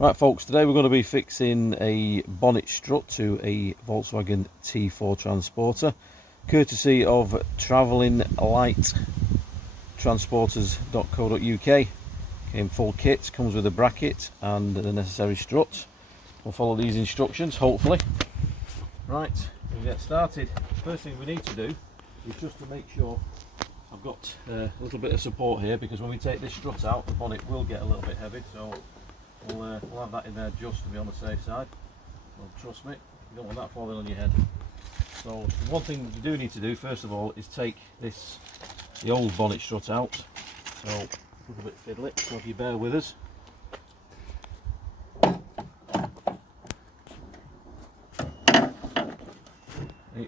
Right folks, today we're going to be fixing a bonnet strut to a Volkswagen T4 Transporter, courtesy of travellinglighttransporters.co.uk. Came full kit, comes with a bracket and the necessary struts. We'll follow these instructions, hopefully. Right, we'll get started. First thing we need to do is just to make sure I've got a little bit of support here, because when we take this strut out, the bonnet will get a little bit heavy, so we'll have that in there just to be on the safe side. Well, trust me, you don't want that falling on your head. So one thing you do need to do first of all is take the old bonnet strut out. So a little bit fiddly, so if you bear with us.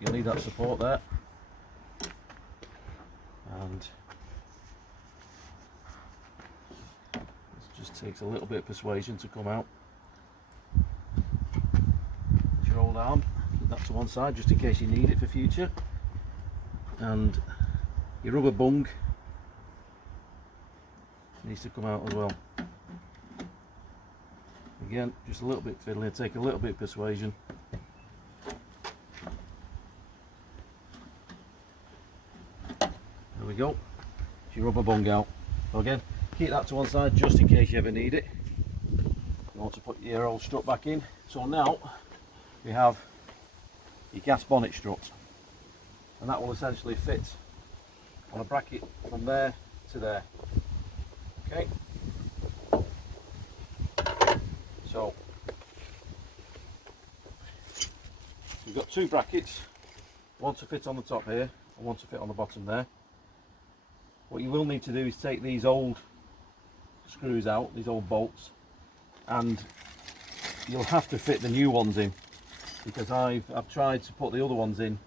You'll need that support there. And just takes a little bit of persuasion to come out. It's your old arm, keep that to one side just in case you need it for future. And your rubber bung needs to come out as well. Again, just a little bit fiddly, take a little bit of persuasion. There we go, it's your rubber bung out. So again, keep that to one side just in case you ever need it. You want to put your old strut back in. So now we have your gas bonnet strut, and that will essentially fit on a bracket from there to there. Okay, so we've got two brackets, one to fit on the top here and one to fit on the bottom there. What you will need to do is take these old screws out, these old bolts, and you'll have to fit the new ones in, because I've tried to put the other ones in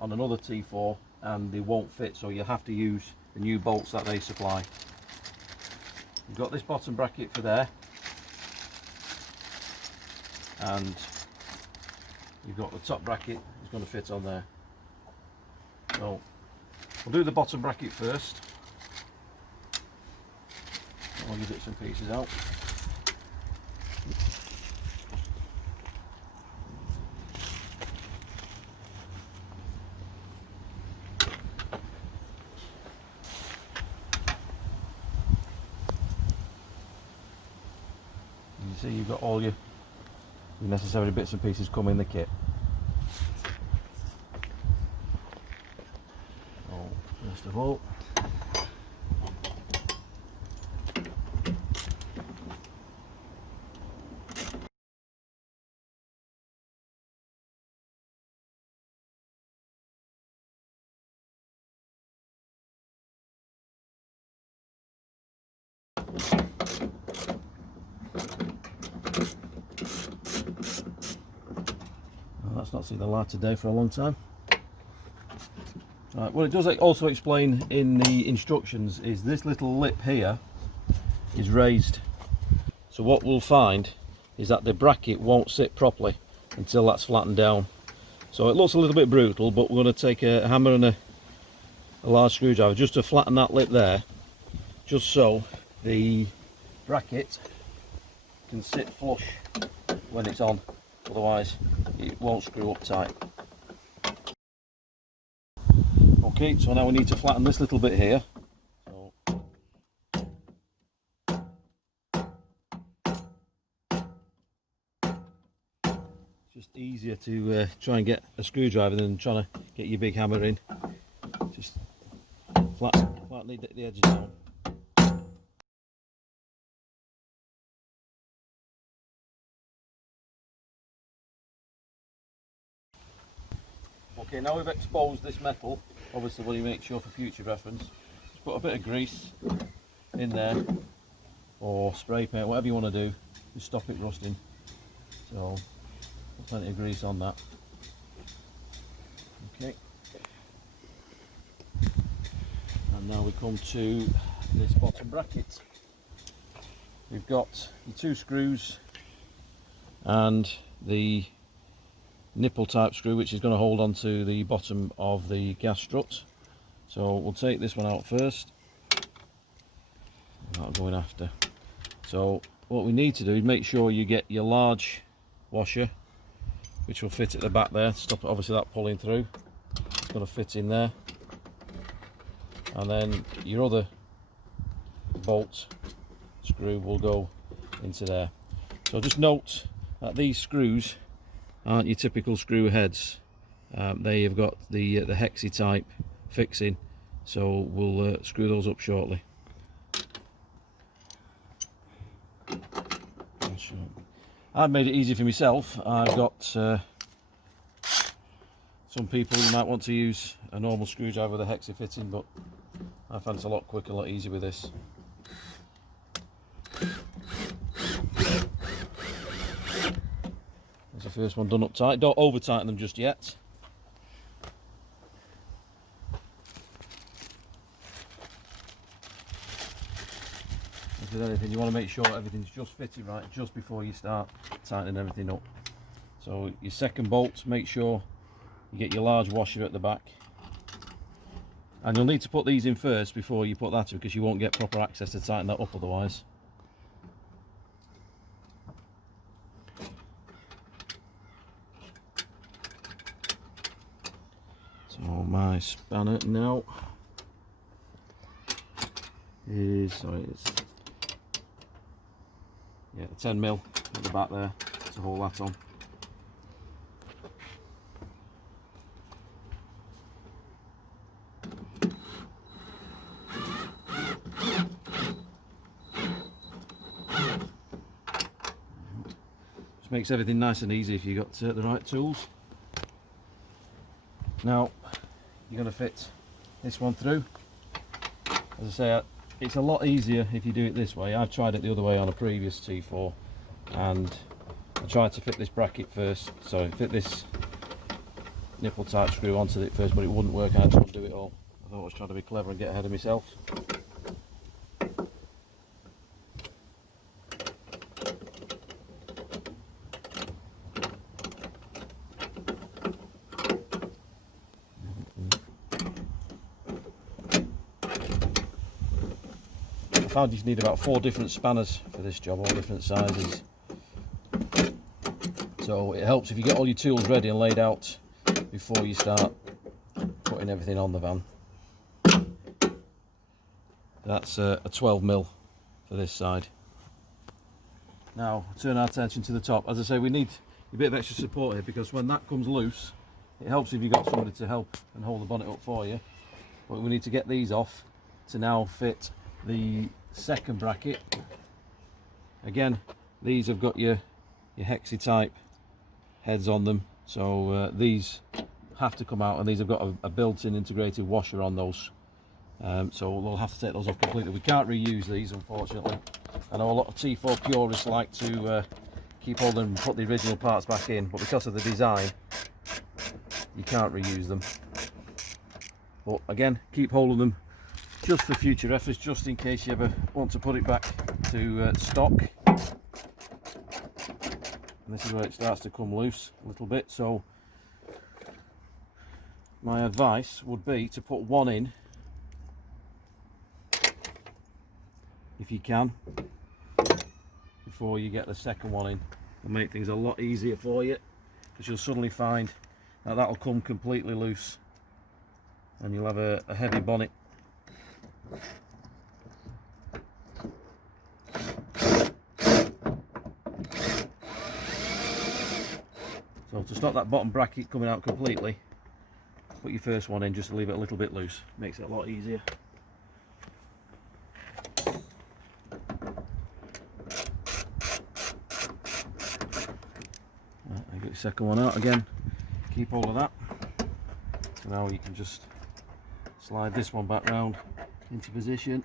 on another T4 and they won't fit, so you'll have to use the new bolts that they supply. You've got this bottom bracket for there, and you've got the top bracket is going to fit on there. So we'll do the bottom bracket first. All your bits and pieces out. You see you've got all your necessary bits and pieces come in the kit. So first of all, that's not seen the light of day for a long time. Right, what it does also explain in the instructions is this little lip here is raised. So what we'll find is that the bracket won't sit properly until that's flattened down. So it looks a little bit brutal, but we're going to take a hammer and a large screwdriver just to flatten that lip there, just so the bracket can sit flush when it's on, otherwise it won't screw up tight. Okay, so now we need to flatten this little bit here. So it's just easier to try and get a screwdriver than trying to get your big hammer in. Just flatten the edges down. Okay, now we've exposed this metal, obviously we make sure for future reference, just put a bit of grease in there, or spray paint, whatever you want to do, to stop it rusting. So, put plenty of grease on that. Okay. And now we come to this bottom bracket. We've got the two screws and the nipple type screw, which is going to hold onto the bottom of the gas strut. So we'll take this one out first, that'll go in after. So what we need to do is make sure you get your large washer, which will fit at the back there. Stop obviously that pulling through. It's going to fit in there, and then your other bolt screw will go into there. So just note that these screws aren't your typical screw heads. They have got the hexy type fixing, so we'll screw those up shortly. I've made it easy for myself. I've got some people who might want to use a normal screwdriver with a hexy fitting, but I find it's a lot quicker, a lot easier with this. There's the first one done up tight. Don't over tighten them just yet. If there's anything, you want to make sure everything's just fitting right just before you start tightening everything up. So your second bolt, make sure you get your large washer at the back, and you'll need to put these in first before you put that in, because you won't get proper access to tighten that up otherwise. So my spanner now is, yeah, the 10mm at the back there to hold that on. Just makes everything nice and easy if you've got the right tools. Now you're going to fit this one through. As I say, it's a lot easier if you do it this way. I've tried it the other way on a previous T4, and I tried to fit this bracket first, so fit this nipple type screw onto it first, but it wouldn't work. I had to undo it all. I thought I was trying to be clever and get ahead of myself. I found you need about 4 different spanners for this job, all different sizes. So it helps if you get all your tools ready and laid out before you start putting everything on the van. That's a 12mm for this side. Now turn our attention to the top. As I say, we need a bit of extra support here, because when that comes loose, it helps if you've got somebody to help and hold the bonnet up for you. But we need to get these off to now fit the second bracket. Again, these have got your hexy type heads on them, so these have to come out, and these have got a built-in integrated washer on those, so we'll have to take those off completely. We can't reuse these, unfortunately. I know a lot of T4 purists like to keep all them and put the original parts back in, but because of the design you can't reuse them. But again, keep hold of them just for future reference, just in case you ever want to put it back to stock. And this is where it starts to come loose a little bit, so my advice would be to put one in if you can before you get the second one in. It'll make things a lot easier for you, because you'll suddenly find that that'll come completely loose and you'll have a heavy bonnet. So to stop that bottom bracket coming out completely, put your first one in just to leave it a little bit loose. Makes it a lot easier. Right, I got your second one out again. Keep all of that. So now you can just slide this one back round into position.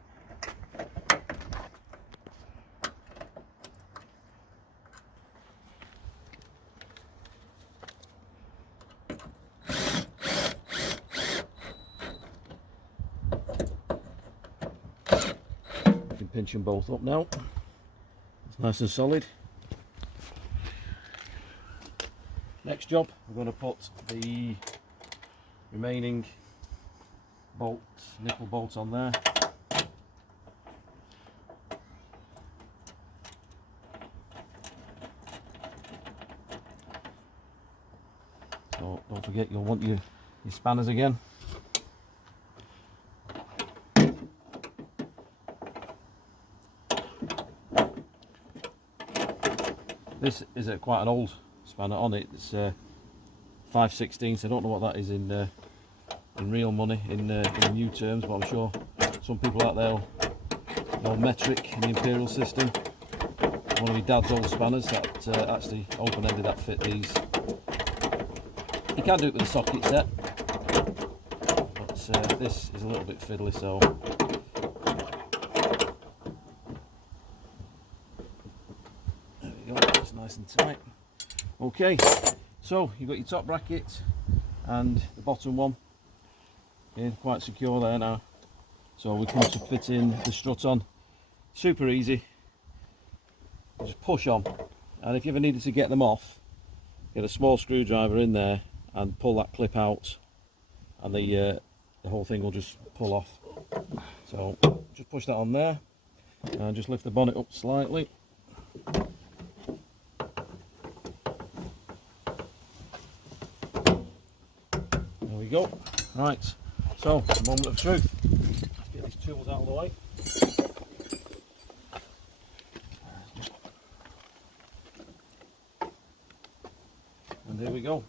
You can pinch them both up now. It's nice and solid. Next job, we're going to put the remaining bolts, nipple bolts on there. So don't forget, you'll want your spanners again. This is quite an old spanner on it. It's 5/16. I don't know what that is in real money, in new terms, but I'm sure some people out there will know metric in the imperial system. One of my dad's old spanners that actually open-ended that fit these. You can do it with a socket set, but this is a little bit fiddly, so there we go, it's nice and tight. Okay, so you've got your top bracket and the bottom one. Yeah, quite secure there now. So we come to fit in the strut on. Super easy. Just push on, and if you ever needed to get them off, get a small screwdriver in there and pull that clip out, and the whole thing will just pull off. So just push that on there and just lift the bonnet up slightly. There we go. Right, so the moment of truth. Let's get these tools out of the way. And there we go.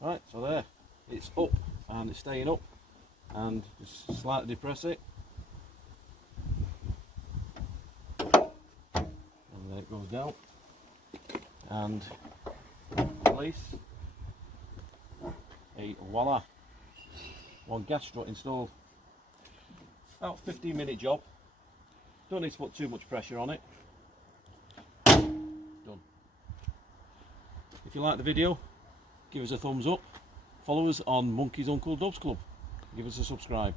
Right, so there, it's up and it's staying up, and just slightly depress it, and then it goes down, and release. Voila, one gas strut installed. About 15-minute job. Don't need to put too much pressure on it. Done. If you like the video, give us a thumbs up. Follow us on Monkey's Uncle Dubs Club. Give us a subscribe.